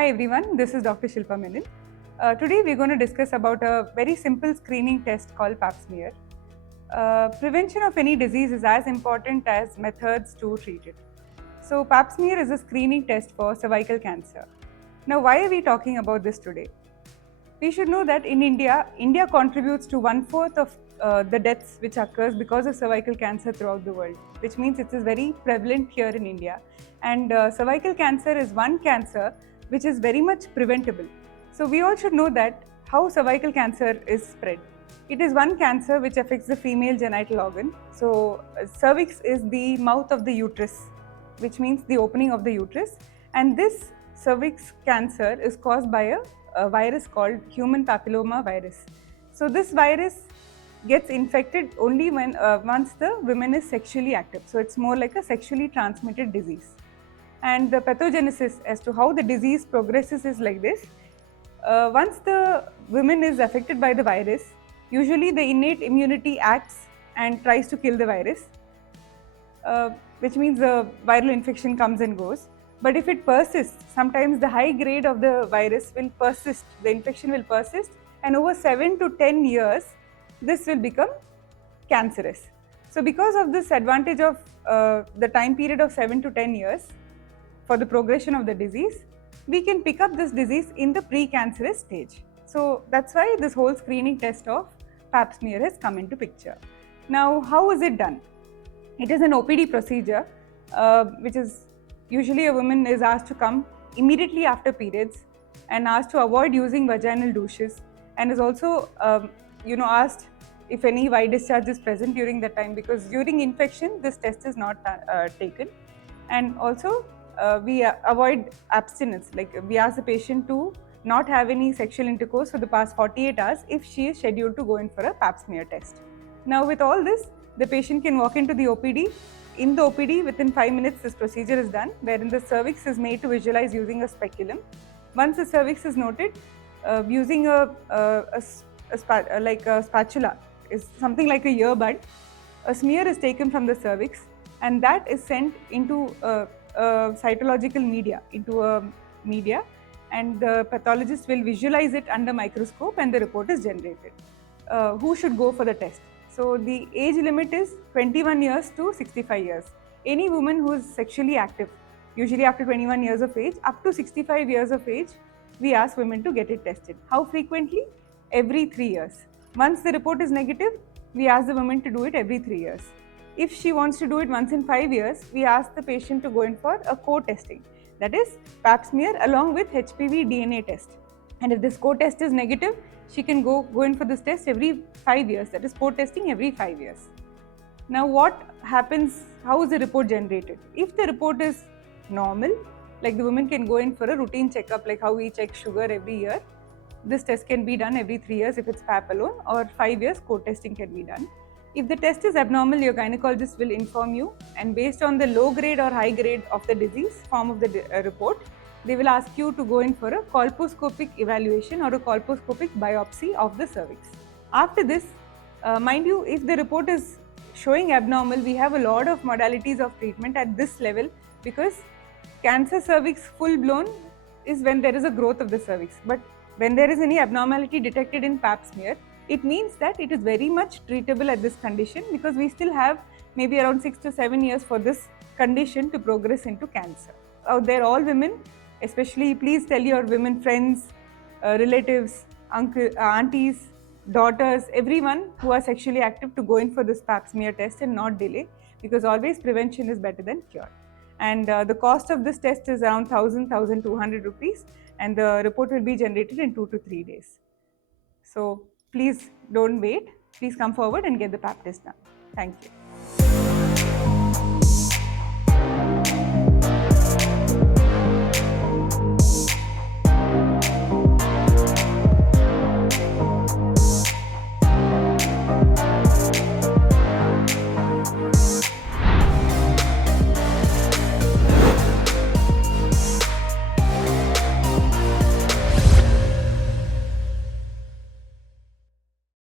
Hi everyone, this is Dr. Shilpa Menon. Today we're going to discuss about a very simple screening test called Pap smear. Prevention of any disease is as important as methods to treat it. So Pap smear is a screening test for cervical cancer. Now why are we talking about this today? We should know that in India contributes to 1/4 of the deaths which occurs because of cervical cancer throughout the world, which means it is very prevalent here in India. And cervical cancer is one cancer which is very much preventable. So we all should know that how cervical cancer is spread. It is one cancer which affects the female genital organ. So cervix is the mouth of the uterus, which means the opening of the uterus. And this cervix cancer is caused by a virus called human papilloma virus. So this virus gets infected only when once the woman is sexually active. So it's more like a sexually transmitted disease. And the pathogenesis as to how the disease progresses is like this. Once the woman is affected by the virus, usually the innate immunity acts and tries to kill the virus, which means the viral infection comes and goes. But if it persists, sometimes the high grade of the virus will persist, the infection will persist, and over 7 to 10 years, this will become cancerous. So because of this advantage of the time period of 7 to 10 years for the progression of the disease, we can pick up this disease in the precancerous stage. So that's why this whole screening test of Pap smear has come into picture. Now, how is it done? It is an OPD procedure, which is usually a woman is asked to come immediately after periods and asked to avoid using vaginal douches, and is also asked if any white discharge is present during that time, because during infection this test is not taken. And also we avoid abstinence, like we ask the patient to not have any sexual intercourse for the past 48 hours if she is scheduled to go in for a Pap smear test. Now with all this, the patient can walk into the OPD. In the OPD, within 5 minutes, this procedure is done, wherein the cervix is made to visualize using a speculum. Once the cervix is noted, using a spatula, is something like a earbud, a smear is taken from the cervix, and that is sent into a cytological media, and the pathologist will visualize it under microscope, and the report is generated. Who should go for the test? So the age limit is 21 years to 65 years. Any woman who is sexually active, usually after 21 years of age, up to 65 years of age, we ask women to get it tested. How frequently? Every 3 years. Once the report is negative, we ask the woman to do it every 3 years. If she wants to do it once in 5 years, we ask the patient to go in for a co-testing. That is Pap smear along with HPV DNA test. And if this co-test is negative, she can go in for this test every 5 years, that is co-testing every 5 years. Now what happens, how is the report generated? If the report is normal, like the woman can go in for a routine checkup, like how we check sugar every year, this test can be done every 3 years if it's Pap alone, or 5 years co-testing can be done. If the test is abnormal, your gynecologist will inform you, and based on the low grade or high grade of the disease form of the report, they will ask you to go in for a colposcopic evaluation or a colposcopic biopsy of the cervix. After this, mind you, if the report is showing abnormal, we have a lot of modalities of treatment at this level, because cancer cervix full blown is when there is a growth of the cervix. But when there is any abnormality detected in Pap smear, it means that it is very much treatable at this condition, because we still have maybe around 6 to 7 years for this condition to progress into cancer. Out there, all women, especially, please tell your women friends, relatives, aunties, daughters, everyone who are sexually active to go in for this Pap smear test and not delay, because always prevention is better than cure. And the cost of this test is around 1,200 rupees, and the report will be generated in 2 to 3 days. So please don't wait. Please come forward and get the Pap test done. Thank you.